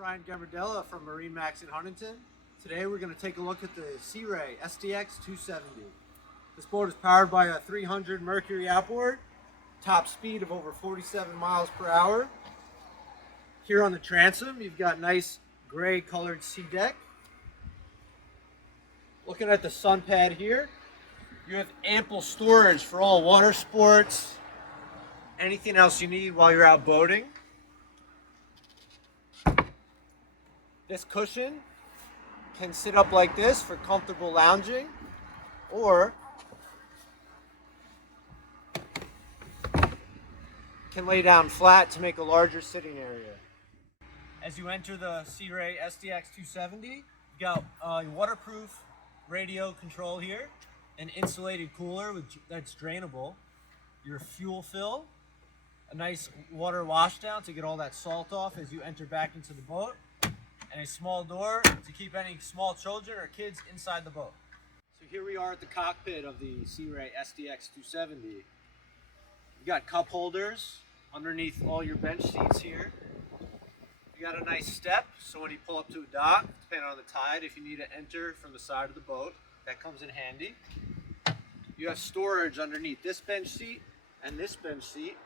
Brian Gambardella from MarineMax in Huntington. Today we're going to take a look at the Sea Ray SDX 270. This boat is powered by a 300 Mercury outboard, top speed of over 47 miles per hour. Here on the transom you've got nice gray colored sea deck. Looking at the sun pad here, you have ample storage for all water sports, anything else you need while you're out boating. This cushion can sit up like this for comfortable lounging, or can lay down flat to make a larger sitting area. As you enter the Sea Ray SDX 270, you've got a waterproof radio control here, an insulated cooler that's drainable, your fuel fill, a nice water washdown to get all that salt off as you enter back into the boat, and a small door to keep any small children or kids inside the boat. So here we are at the cockpit of the Sea Ray SDX 270. You've got cup holders underneath all your bench seats here. You got a nice step, so when you pull up to a dock, depending on the tide, if you need to enter from the side of the boat, that comes in handy. You have storage underneath this bench seat and this bench seat.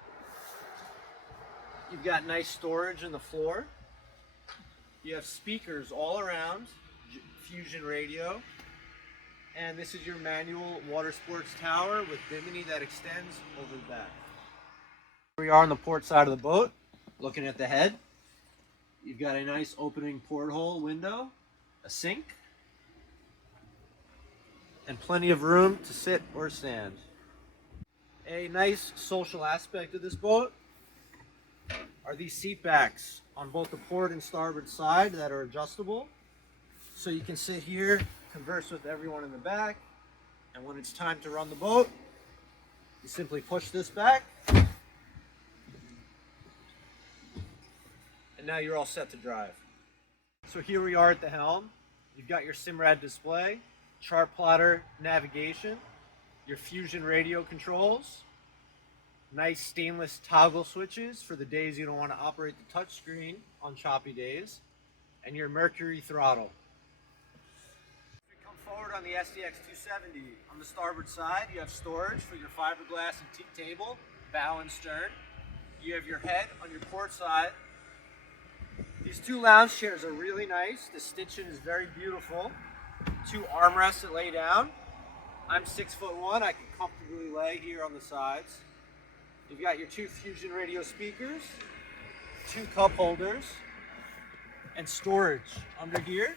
You've got nice storage in the floor. You have speakers all around, Fusion radio, and this is your manual water sports tower with bimini that extends over the back. Here we are on the port side of the boat, looking at the head. You've got a nice opening porthole window, a sink, and plenty of room to sit or stand. A nice social aspect of this boat are these seat backs on both the port and starboard side that are adjustable. So you can sit here, converse with everyone in the back, and when it's time to run the boat, you simply push this back, and now you're all set to drive. So here we are at the helm. You've got your SIMRAD display, chart plotter navigation, your Fusion radio controls, nice stainless toggle switches for the days you don't want to operate the touchscreen on choppy days, and your Mercury throttle. Come forward on the SDX 270. On the starboard side, you have storage for your fiberglass and teak table, bow and stern. You have your head on your port side. These two lounge chairs are really nice. The stitching is very beautiful. Two armrests that lay down. I'm 6'1", I can comfortably lay here on the sides. You've got your two Fusion radio speakers, two cup holders, and storage under here.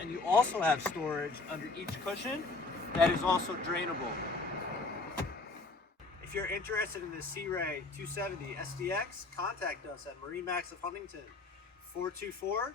And you also have storage under each cushion that is also drainable. If you're interested in the Sea Ray 270 SDX, contact us at MarineMax of Huntington, 424-2710.